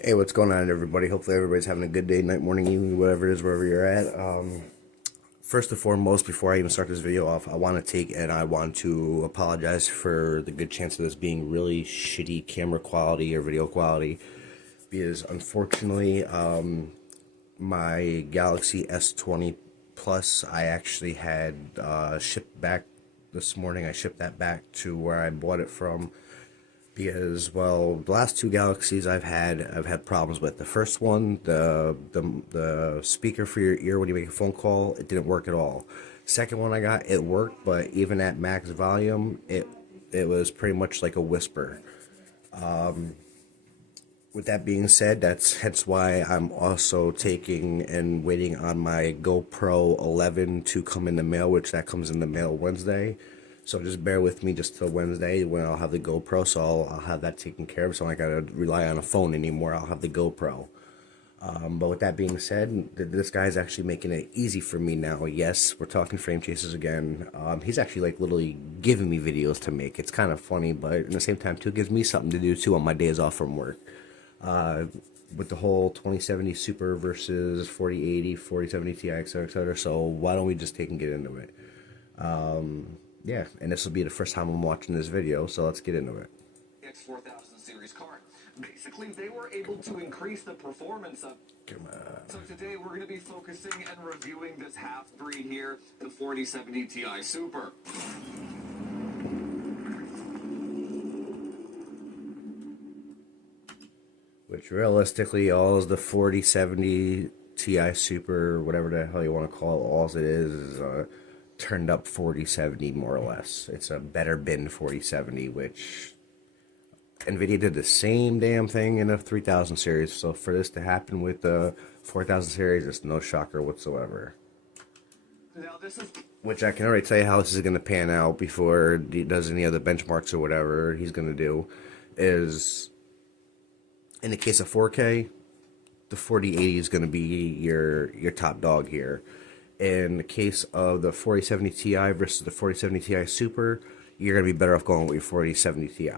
Hey, what's going on, everybody? Hopefully, everybody's having a good day, night, morning, evening, whatever it is, wherever you're at. First and foremost, before I even start this video off, I want to apologize for the good chance of this being really shitty camera quality or video quality, because unfortunately, my Galaxy S20 Plus, I actually had shipped back this morning. I shipped that back to where I bought it from because, well, the last two Galaxies I've had problems with. The first one, the speaker for your ear when you make a phone call, it didn't work at all. Second one I got, it worked, but even at max volume, it was pretty much like a whisper. With that being said, that's hence why I'm also taking and waiting on my GoPro 11 to come in the mail, which that comes in the mail Wednesday. So just bear with me just till Wednesday when I'll have the GoPro, so I'll have that taken care of, so I don't gotta rely on a phone anymore. I'll have the GoPro. But with that being said, this guy's actually making it easy for me now. Yes, we're talking frame chasers again. He's actually like literally giving me videos to make. It's kind of funny, but at the same time too, it gives me something to do too on my days off from work. Uh, with the whole 2070 Super versus 4080, 4070 Ti, etc., etc. So why don't we just take and get into it? Yeah, and this will be the first time I'm watching this video, so let's get into it. X4000 series card. Basically, they were able to increase the performance of. Come on. So today we're going to be focusing and reviewing this half-breed here, the 4070 Ti Super. Which realistically, all is the 4070 Ti Super, whatever the hell you want to call it, all it is turned up 4070 more or less. It's a better bin 4070, which NVIDIA did the same damn thing in the 3000 series. So for this to happen with the 4000 series, it's no shocker whatsoever. Now this is. Which I can already tell you how this is going to pan out before he does any other benchmarks or whatever he's going to do. Is in the case of 4K, the 4080 is going to be your top dog here. In the case of the 4070 Ti versus the 4070 Ti Super, you're going to be better off going with your 4070 Ti.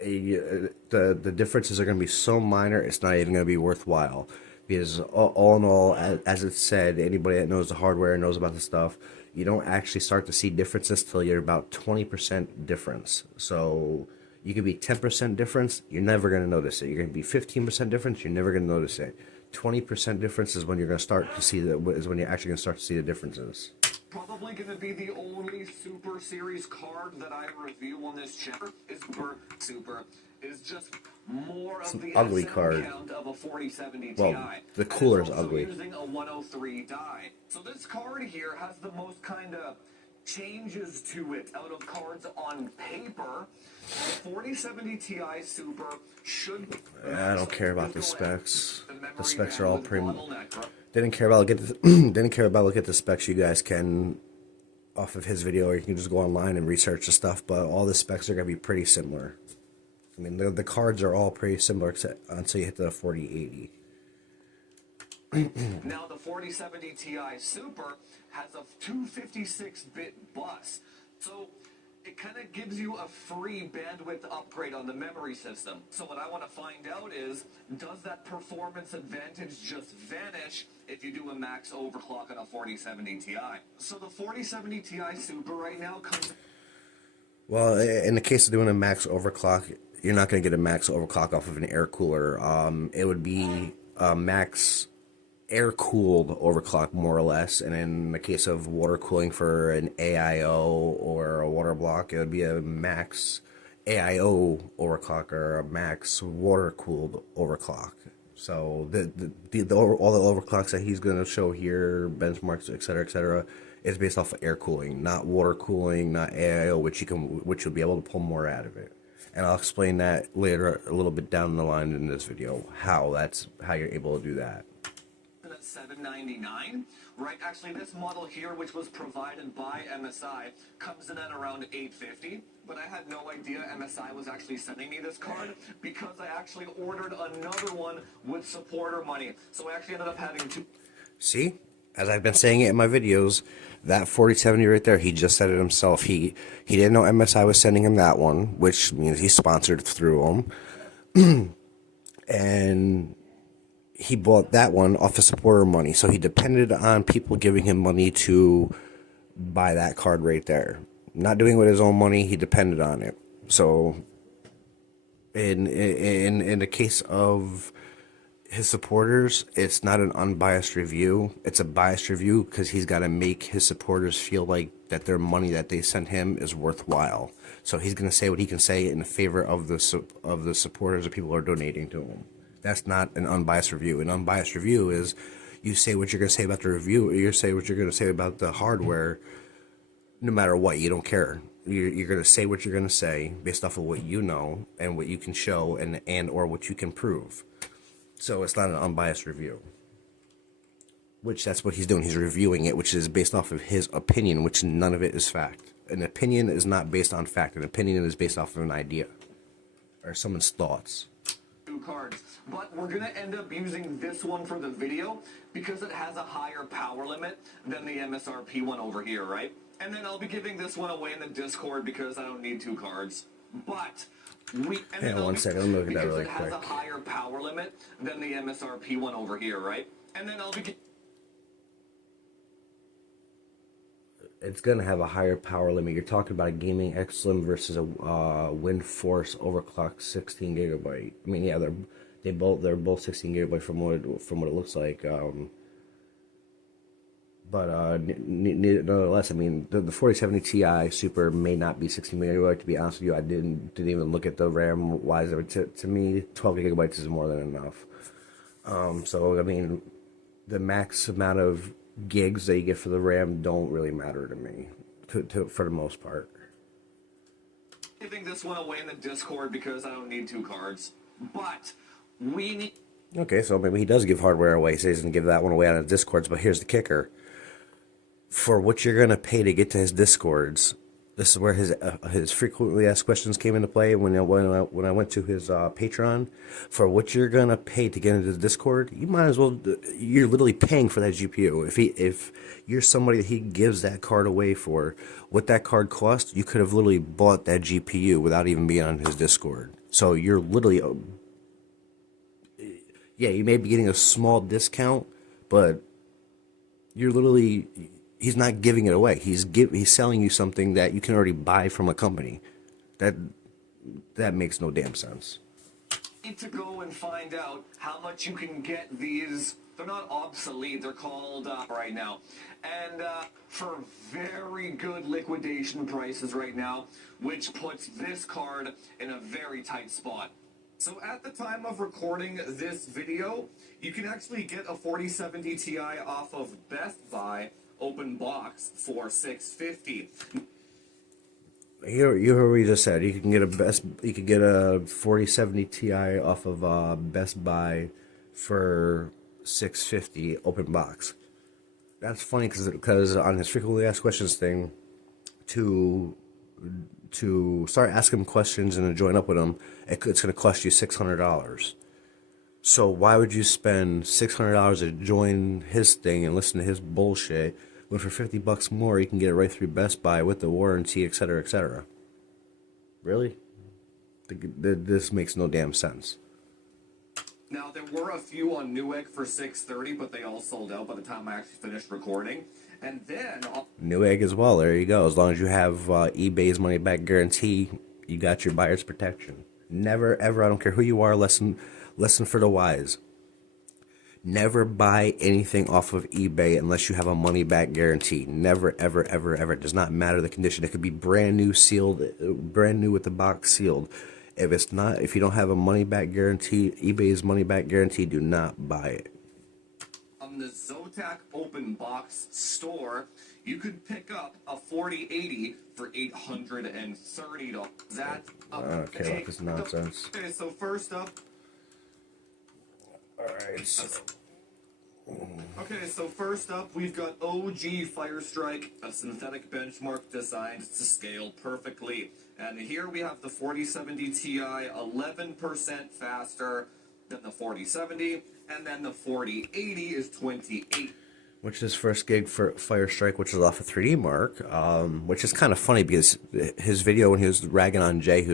The differences are going to be so minor, it's not even going to be worthwhile. Because all in all, as it's said, anybody that knows the hardware knows about the stuff, you don't actually start to see differences till you're about 20% difference. So you could be 10% difference, you're never going to notice it. You're going to be 15% difference, you're never going to notice it. 20% difference is when you're going to start to see is when you're actually going to start to see the differences. Probably going to be the only Super Series card that I review on this channel. Super is just more of the ugly card. Count of a 4070 Well, Ti. the cooler is ugly. Using a 103 die. So this card here has the most kind of changes to it out of cards on paper. The 4070 Ti Super should. I don't care about the specs. The specs are all pretty. Didn't care about didn't care about look at the specs. You guys can off of his video, or you can just go online and research the stuff. But all the specs are gonna be pretty similar. I mean, the cards are all pretty similar except until you hit the 4080. Now the 4070 Ti Super has a 256-bit bus, so it kind of gives you a free bandwidth upgrade on the memory system. So what I want to find out is, does that performance advantage just vanish if you do a max overclock on a 4070 Ti? So the 4070 Ti Super right now comes. Well, in the case of doing a max overclock, you're not going to get a max overclock off of an air cooler. It would be a max air-cooled overclock, more or less, and in the case of water cooling for an AIO or a water block, it would be a max AIO overclock or a max water-cooled overclock. So all the overclocks that he's going to show here, benchmarks, etc., is based off of air cooling, not water cooling, not AIO, which you'll be able to pull more out of it. And I'll explain that later, a little bit down the line in this video, how you're able to do that. $799, right? Actually, this model here, which was provided by MSI, comes in at around $850. But I had no idea MSI was actually sending me this card because I actually ordered another one with supporter money. So I actually ended up having two. See, as I've been saying it in my videos, that 4070 right there, he just said it himself. He didn't know MSI was sending him that one, which means he's sponsored through them. and he bought that one off of supporter money. So he depended on people giving him money to buy that card right there. Not doing it with his own money, he depended on it. So in the case of his supporters, it's not an unbiased review. It's a biased review because he's got to make his supporters feel like that their money that they sent him is worthwhile. So he's going to say what he can say in favor of the supporters of people who are donating to him. That's not an unbiased review. An unbiased review is you say what you're going to say about the review, or you say what you're going to say about the hardware, no matter what. You don't care. You're going to say what you're going to say based off of what you know and what you can show and or what you can prove. So it's not an unbiased review, which that's what he's doing. He's reviewing it, which is based off of his opinion, which none of it is fact. An opinion is not based on fact. An opinion is based off of an idea or someone's thoughts. Cards, but we're gonna end up using this one for the video because it has a higher power limit than the MSRP one over here, right? And then I'll be giving this one away in the Discord because I don't need 2 cards. But hang on one second, let me look at that really quick. Because it has a higher power limit than the MSRP one over here, right? And then I'll be. It's gonna have a higher power limit. You're talking about a Gaming X Slim versus a WindForce overclocked 16 gigabyte. I mean, yeah, they're both 16 gigabyte from what it looks like. But nonetheless, I mean, the 4070 Ti Super may not be 16 gigabyte. To be honest with you, I didn't even look at the RAM wise. To me, 12 gigabytes is more than enough. So I mean, the max amount of gigs that you get for the RAM don't really matter to me, for the most part. Giving this one away in the Discord because I don't need 2 cards, but we need. Okay, so maybe he does give hardware away. He says he's gonna give that one away on his Discords, but here's the kicker: for what you're gonna pay to get to his Discords, this is where his frequently asked questions came into play. When I went to his Patreon, for what you're gonna pay to get into the Discord, you might as well. You're literally paying for that GPU. If you're somebody that he gives that card away for, what that card cost, you could have literally bought that GPU without even being on his Discord. So you're literally, yeah, you may be getting a small discount, but you're literally. He's not giving it away. He's selling you something that you can already buy from a company. That makes no damn sense. Need to go and find out how much you can get these. They're not obsolete. They're called right now, and for very good liquidation prices right now, which puts this card in a very tight spot. So at the time of recording this video, you can actually get a 4070 Ti off of Best Buy open box for $650. You heard what he just said. You can get a 4070 Ti off of Best Buy for $650 open box. That's funny because on his frequently asked questions thing, to start asking him questions and to join up with him, it's going to cost you $600. So why would you spend $600 to join his thing and listen to his bullshit when for $50 more you can get it right through Best Buy with the warranty, etc., etc.? Really? This makes no damn sense. Now there were a few on Newegg for $630, but they all sold out by the time I actually finished recording. And then Newegg as well. There you go. As long as you have eBay's money back guarantee, you got your buyer's protection. Never ever, I don't care who you are, lesson for the wise. Never buy anything off of eBay unless you have a money back guarantee. Never, ever, ever, ever. It does not matter the condition. It could be brand new sealed, brand new with the box sealed. If you don't have a money back guarantee, eBay's money back guarantee, do not buy it. On the Zotac open box store, you could pick up a 4080 for $830. That's okay, what is nonsense? Okay, so first up. Alright. Okay, so first up, we've got OG Firestrike, a synthetic benchmark designed to scale perfectly. And here we have the 4070 Ti, 11% faster than the 4070, and then the 4080 is 28. Which is first gig for Firestrike, which is off of 3D Mark, which is kind of funny because his video when he was ragging on Jay,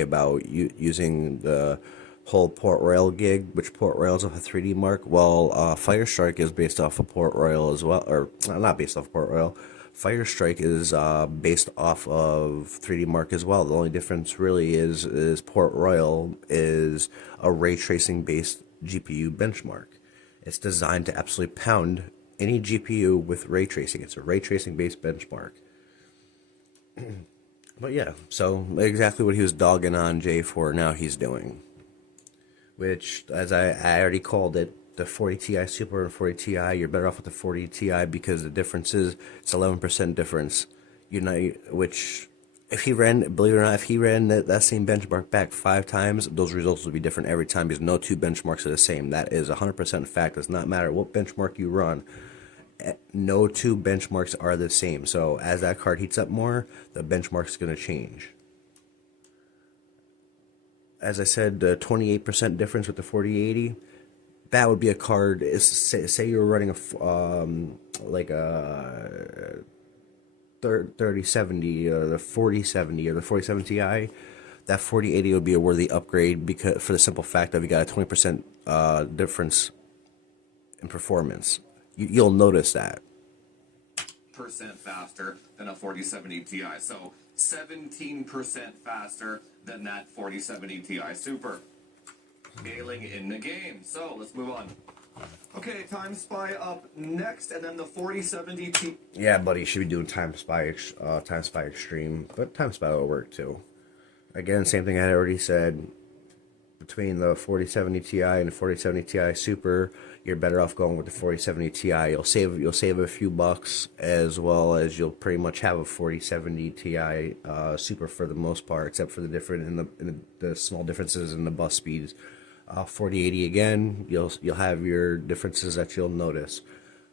about using the whole Port Royal gig, which Port Royal's off a 3D Mark. Well, Firestrike is based off of Port Royal as well, or not based off Port Royal. Firestrike is based off of 3D Mark as well. The only difference really is Port Royal is a ray tracing based GPU benchmark. It's designed to absolutely pound any GPU with ray tracing. It's a ray tracing based benchmark. But yeah, so exactly what he was dogging on Jay for, now he's doing. Which, as I already called it, the 40 Ti Super and 40 Ti, you're better off with the 40 Ti because the difference is, it's 11% difference. You know, which, if he ran, believe it or not, if he ran that same benchmark back 5 times, those results would be different every time because no two benchmarks are the same. That is 100% fact. It does not matter what benchmark you run. No two benchmarks are the same. So as that card heats up more, the benchmark's going to change. As I said, the 28% difference with the 4080, that would be a card. Say you were running like a 3070 or the 4070 or the 4070 Ti. That 4080 would be a worthy upgrade because, for the simple fact that we got a 20% difference in performance. You'll notice that. Percent faster than a 4070 Ti. So 17% faster than that 4070 Ti Super. Scaling in the game. So let's move on. Okay, Time Spy up next, and then the 4070 Ti. Yeah, buddy, you should be doing Time Spy Extreme, but Time Spy will work too. Again, same thing I had already said. Between the 4070 Ti and the 4070 Ti Super, you're better off going with the 4070 Ti. You'll save a few bucks, as well as you'll pretty much have a 4070 Ti Super for the most part, except for the small differences in the bus speeds. 4080 again, you'll have your differences that you'll notice.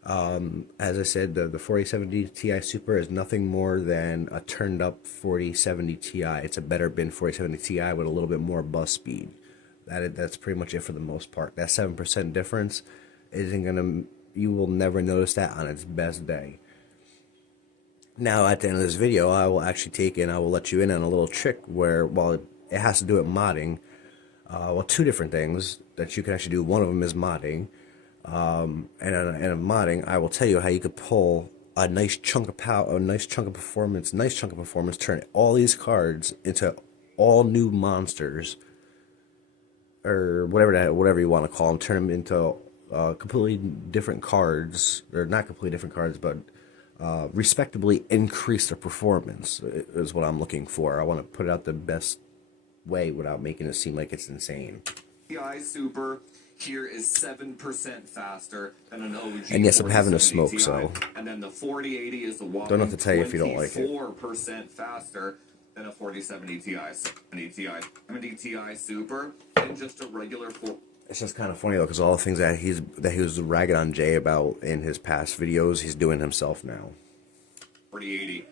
As I said, the 4070 Ti Super is nothing more than a turned up 4070 Ti. It's a better bin 4070 Ti with a little bit more bus speed. That's pretty much it for the most part. That 7% difference you will never notice that on its best day. Now, at the end of this video, I will let you in on a little trick where, while it has to do with modding, two different things that you can actually do. One of them is modding, and in modding, I will tell you how you could pull a nice chunk of performance, turn all these cards into all new monsters, or whatever you want to call them, turn them into completely different cards, or not completely different cards, but respectably increase their performance is what I'm looking for. I want to put it out the best way without making it seem like it's insane. Ti Super here is 7% faster than an OG. And yes, I'm having a smoke, so. And then the 4080 is the whopping don't know what to tell you if you don't like it. 24% faster than a 4070 Ti. 70 Ti Super, and just a regular 4. It's just kind of funny though, because all the things that he was ragging on Jay about in his past videos, he's doing himself now. 4080.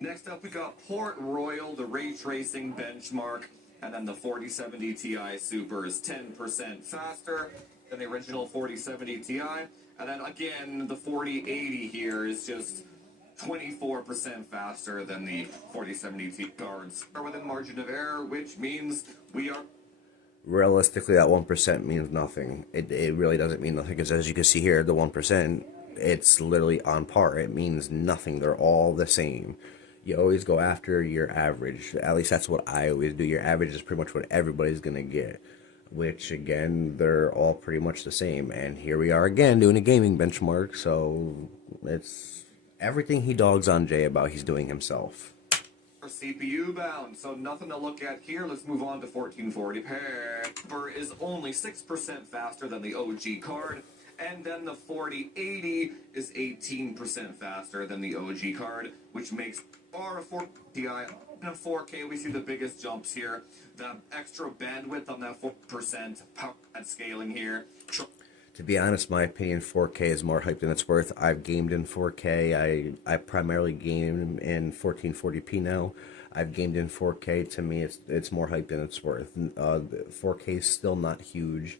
Next up, we got Port Royal, the ray tracing benchmark, and then the 4070 Ti Super is 10% faster than the original 4070 Ti. And then again, the 4080 here is just 24% faster than the 4070 Ti cards. Are within margin of error, which means we are. Realistically, that 1% means nothing. It really doesn't mean nothing, because as you can see here, the 1%, it's literally on par. It means nothing. They're all the same. You always go after your average. At least that's what I always do. Your average is pretty much what everybody's going to get, which again, they're all pretty much the same. And here we are again doing a gaming benchmark, so it's everything he dogs on Jay about, he's doing himself. CPU bound, so nothing to look at here. Let's move on to 1440. Super is only 6% faster than the OG card, and then the 4080 is 18% faster than the OG card, which makes our 40 Ti in 4K. We see the biggest jumps here. The extra bandwidth on that 4% power and scaling here. To be honest, my opinion, 4K is more hype than it's worth. I've gamed in 4K. I primarily game in 1440p now. I've gamed in 4K. To me, it's more hype than it's worth. 4K is still not huge.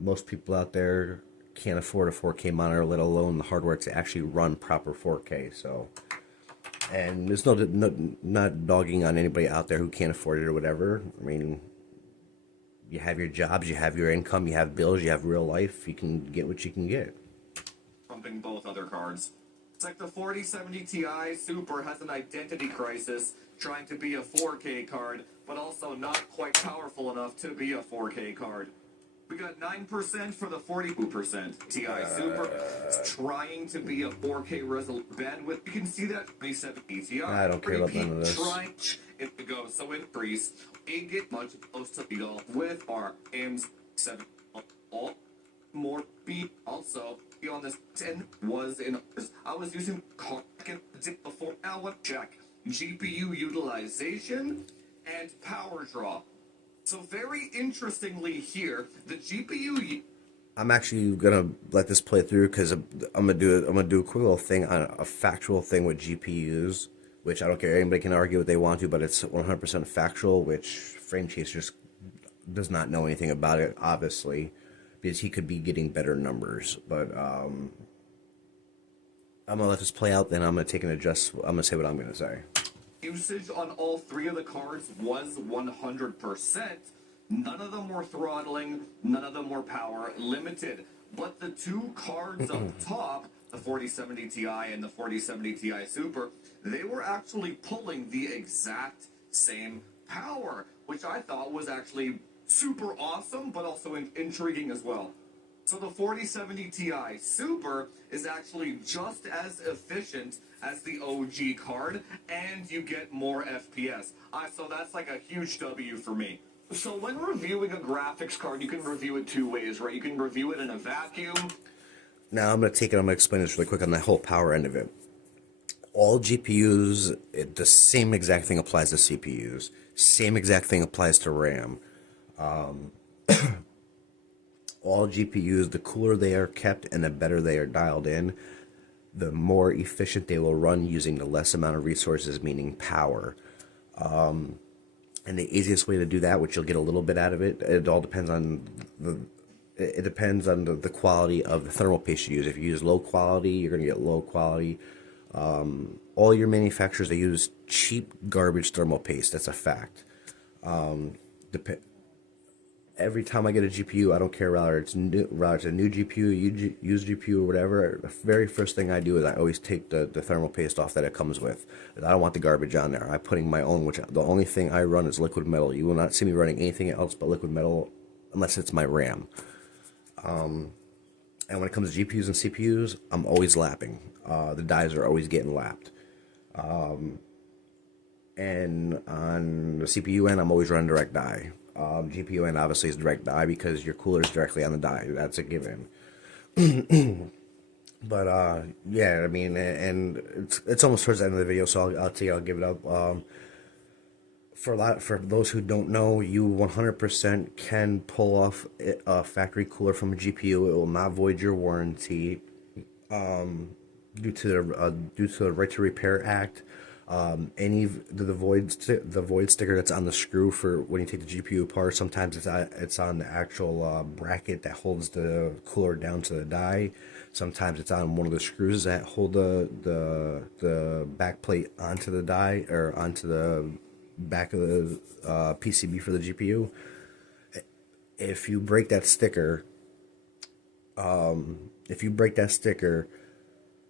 Most people out there can't afford a 4K monitor, let alone the hardware to actually run proper 4K. So, and there's not dogging on anybody out there who can't afford it or whatever. I mean, You have your jobs, you have your income, you have bills, you have real life. You can get what you can get. Trumping both other cards. It's like the 4070 Ti Super has an identity crisis, trying to be a 4K card, but also not quite powerful enough to be a 4K card. We got 9% for the 42% Ti Super. It's trying to be a 4K resolution bandwidth. You can see that 2070 Ti. I don't care about none of this. Trying it goes so increase. It get much close to legal with our AMD 7 all more speed. Also, on this 10 was in. I was using before. Now what? Check GPU utilization and power draw. So very interestingly here, the GPU. I'm actually gonna let this play through because I'm gonna do a quick little thing on a factual thing with GPUs, which I don't care. Anybody can argue what they want to, but it's 100% factual. Which Frame Chasers does not know anything about it, obviously, because he could be getting better numbers. But I'm gonna let this play out. Then I'm gonna take an adjust. I'm gonna say what I'm gonna say. Usage on all three of the cards was 100%. None of them were throttling, none of them were power limited. But the two cards up top, the 4070 Ti and the 4070 Ti Super, they were actually pulling the exact same power, which I thought was actually super awesome, but also intriguing as well. So the 4070 Ti Super is actually just as efficient as the OG card, and you get more FPS. So that's like a huge W for me. So when reviewing a graphics card, you can review it two ways, right? You can review it in a vacuum. Now I'm gonna explain this really quick on the whole power end of it. All GPUs, the same exact thing applies to CPUs. Same exact thing applies to RAM. All GPUs, the cooler they are kept and the better they are dialed in, the more efficient they will run using the less amount of resources, meaning power. And the easiest way to do that, which you'll get a little bit out of it, it all depends on the quality of the thermal paste you use. If you use low quality, you're going to get low quality. All your manufacturers, they use cheap garbage thermal paste. That's a fact. Every time I get a GPU, I don't care whether it's a new GPU, used GPU, or whatever. The very first thing I do is I always take the thermal paste off that it comes with. I don't want the garbage on there. I'm putting my own, which the only thing I run is liquid metal. You will not see me running anything else but liquid metal unless it's my RAM. And when it comes to GPUs and CPUs, I'm always lapping. The dies are always getting lapped. And on the CPU end, I'm always running direct die. GPU end obviously is direct die because your cooler is directly on the die. That's a given. But yeah, I mean, and it's almost towards the end of the video, so I'll give it up. For those who don't know, you 100% can pull off a factory cooler from a GPU. It will not void your warranty due to the Right to Repair Act. The void sticker that's on the screw for when you take the GPU apart, sometimes it's on the actual bracket that holds the cooler down to the die. Sometimes it's on one of the screws that hold the back plate onto the die or onto the back of the PCB for the GPU. If you break that sticker,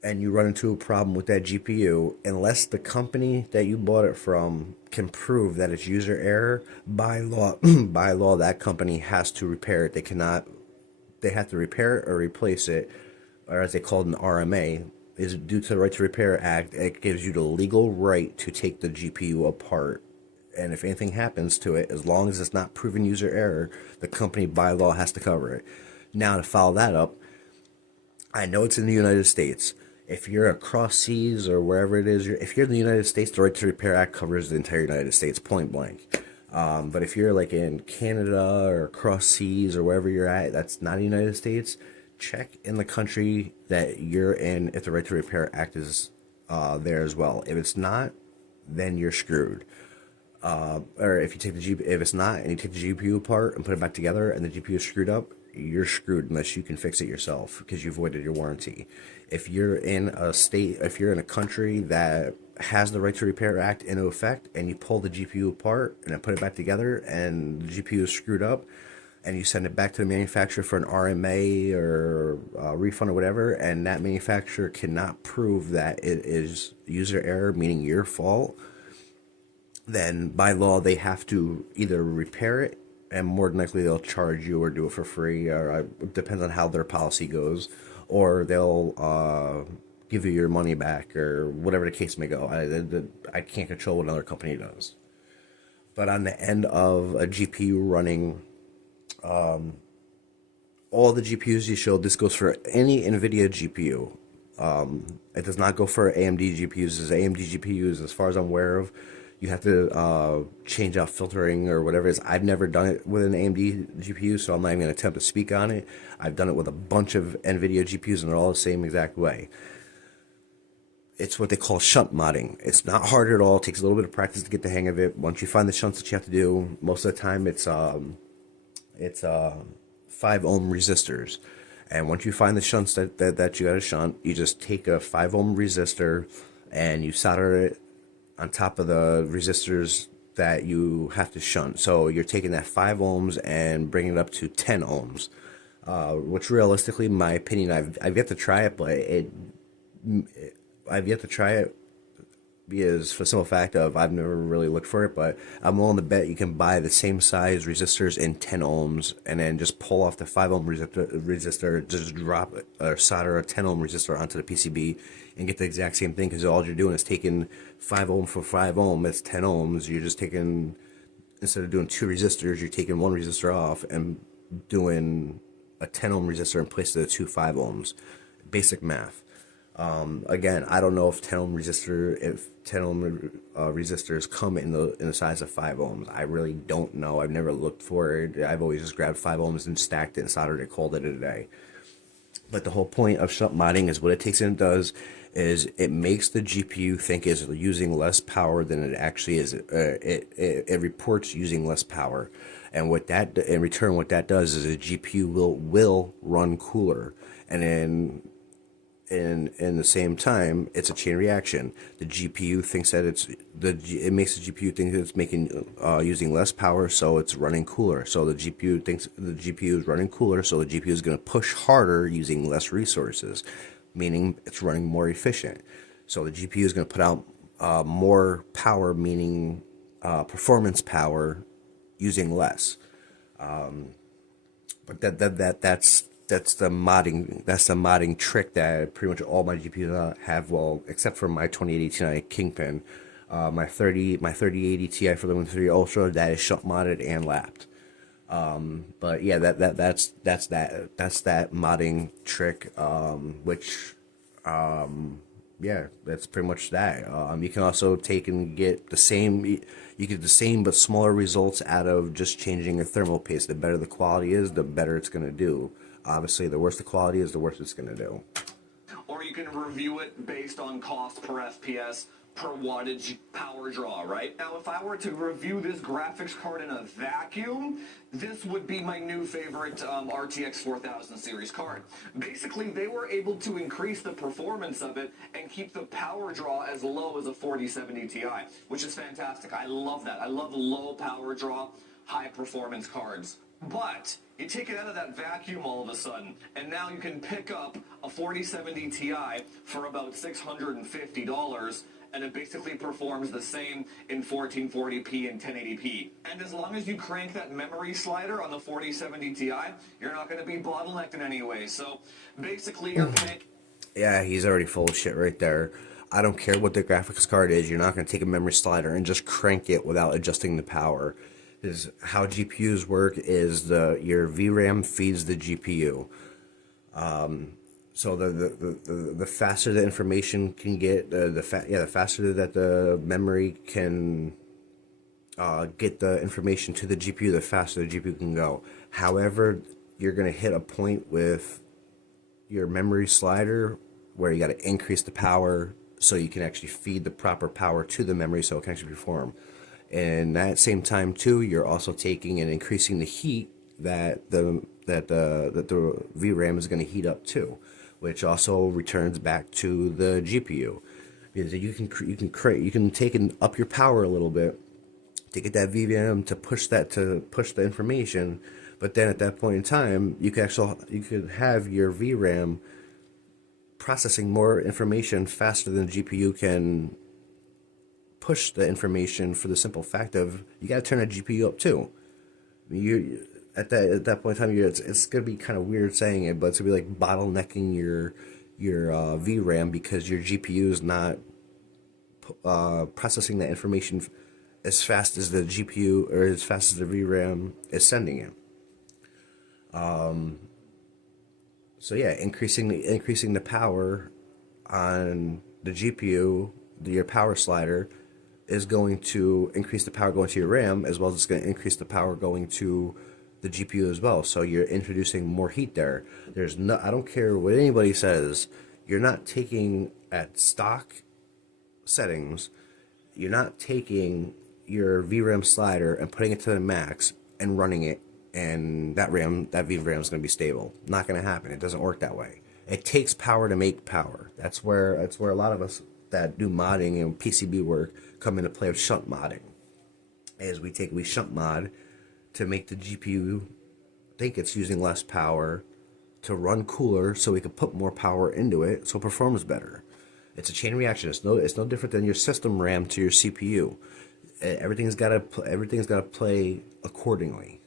and you run into a problem with that GPU, unless the company that you bought it from can prove that it's user error, by law, that company has to repair it. They have to repair it or replace it, or as they call it an RMA, is due to the Right to Repair Act. It gives you the legal right to take the GPU apart. And if anything happens to it, as long as it's not proven user error, the company by law has to cover it. Now, to follow that up, I know it's in the United States. If you're across seas or wherever it is, if you're in the United States, the Right to Repair Act covers the entire United States, point blank. But if you're like in Canada or across seas or wherever you're at, that's not the United States, check in the country that you're in if the Right to Repair Act is there as well. If it's not, then you're screwed. Or if it's not, and you take the GPU apart and put it back together, and the GPU is screwed up, you're screwed unless you can fix it yourself because you voided your warranty. If you're in a country that has the Right to Repair Act in effect, and you pull the GPU apart and then put it back together, and the GPU is screwed up, and you send it back to the manufacturer for an RMA or refund or whatever, and that manufacturer cannot prove that it is user error, meaning your fault, then by law they have to either repair it, and more than likely they'll charge you or do it for free, or it depends on how their policy goes, or they'll give you your money back or whatever the case may go. I can't control what another company does. But on the end of a GPU running, all the GPUs you showed, this goes for any NVIDIA GPU. It does not go for AMD GPUs. As AMD GPUs, as far as I'm aware of, you have to change out filtering or whatever it is. I've never done it with an AMD GPU, so I'm not even going to attempt to speak on it. I've done it with a bunch of NVIDIA GPUs, and they're all the same exact way. It's what they call shunt modding. It's not hard at all. It takes a little bit of practice to get the hang of it. Once you find the shunts that you have to do, most of the time it's 5 ohm resistors. And once you find the shunts that you got to shunt, you just take a 5 ohm resistor and you solder it on top of the resistors that you have to shunt. So you're taking that 5 ohms and bringing it up to 10 ohms, which realistically, in my opinion, I've yet to try it, but I've yet to try it because for the simple fact of I've never really looked for it, but I'm willing to bet you can buy the same size resistors in 10 ohms and then just pull off the 5 ohm resistor, just drop it or solder a 10 ohm resistor onto the PCB and get the exact same thing, because all you're doing is taking 5 ohm for 5 ohm, it's 10 ohms. You're just taking, instead of doing 2 resistors, you're taking 1 resistor off and doing a 10 ohm resistor in place of the 2 5 ohms. Basic math. Again, I don't know if 10 ohm resistors come in the size of 5 ohms. I really don't know. I've never looked for it. I've always just grabbed 5 ohms and stacked it and soldered it, called it a day. But the whole point of shunt modding is what it takes and it does is it makes the GPU think it's using less power than it actually is. It reports using less power, and what that in return, what that does is the GPU will run cooler, and then in the same time, it's a chain reaction. The GPU thinks that it makes the GPU think that it's making using less power, so it's running cooler. So the GPU thinks the GPU is running cooler, so the GPU is going to push harder using less resources, meaning it's running more efficient. So the GPU is going to put out more power, meaning performance power, using less. But that's the modding trick that pretty much all my GPUs have. Well, except for my 2080 Ti Kingpin, my 3080 Ti for the Win 3 Ultra, that is shunt modded and lapped. But yeah, that's that modding trick, which yeah, that's pretty much that. You can also take and get you get the same but smaller results out of just changing a thermal paste. The better the quality is, the better it's going to do. Obviously, the worse the quality is, the worse it's going to do. Or you can review it based on cost per FPS, per wattage power draw, right? Now, if I were to review this graphics card in a vacuum, this would be my new favorite RTX 4000 series card. Basically, they were able to increase the performance of it and keep the power draw as low as a 4070 Ti, which is fantastic. I love that. I love low power draw, high performance cards. But you take it out of that vacuum all of a sudden, and now you can pick up a 4070 Ti for about $650, and it basically performs the same in 1440p and 1080p. And as long as you crank that memory slider on the 4070 Ti, you're not going to be bottlenecked in any way. So basically, you're paying... Yeah, he's already full of shit right there. I don't care what the graphics card is. You're not going to take a memory slider and just crank it without adjusting the power. Is how GPUs work is your VRAM feeds the GPU. So the faster the information can get, the faster that the memory can get the information to the GPU, the faster the GPU can go. However, you're going to hit a point with your memory slider where you got to increase the power so you can actually feed the proper power to the memory so it can actually perform. And at the same time too, you're also taking and increasing the heat that the VRAM is going to heat up too, which also returns back to the GPU. Because you can take and up your power a little bit to get that VRAM to push the information, but then at that point in time, you could have your VRAM processing more information faster than the GPU can push the information, for the simple fact of you got to turn that GPU up too. You at that point in time, it's gonna be kind of weird saying it, but it's gonna be like bottlenecking your VRAM because your GPU is not processing that information as fast as the GPU or as fast as the VRAM is sending it. So yeah, increasing the power on the GPU, your power slider, is going to increase the power going to your RAM, as well as it's going to increase the power going to the GPU as well. So you're introducing more heat there. I don't care what anybody says, you're not taking at stock settings, you're not taking your VRAM slider and putting it to the max and running it, and that VRAM is going to be stable. Not going to happen. It doesn't work that way. It takes power to make power. That's where a lot of us that do modding and PCB work come into play with shunt modding. As we shunt mod to make the GPU think it's using less power to run cooler, so we can put more power into it so it performs better. It's a chain reaction. It's no different than your system RAM to your CPU. Everything's got to play accordingly.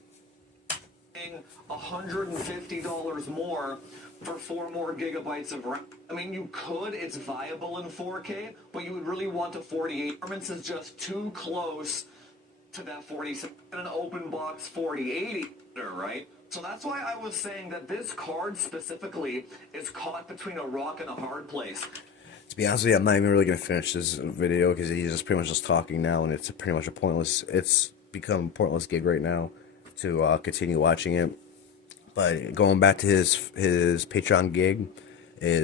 $150 more for 4 more gigabytes of RAM. I mean, you could, it's viable in 4K, but you would really want a 48. Performance is just too close to that 47 and an open box 4080, right? So that's why I was saying that this card specifically is caught between a rock and a hard place. To be honest with you, I'm not even really going to finish this video because he's just pretty much just talking now, and it's pretty much it's become a pointless gig right now to continue watching it. But going back to his Patreon gig,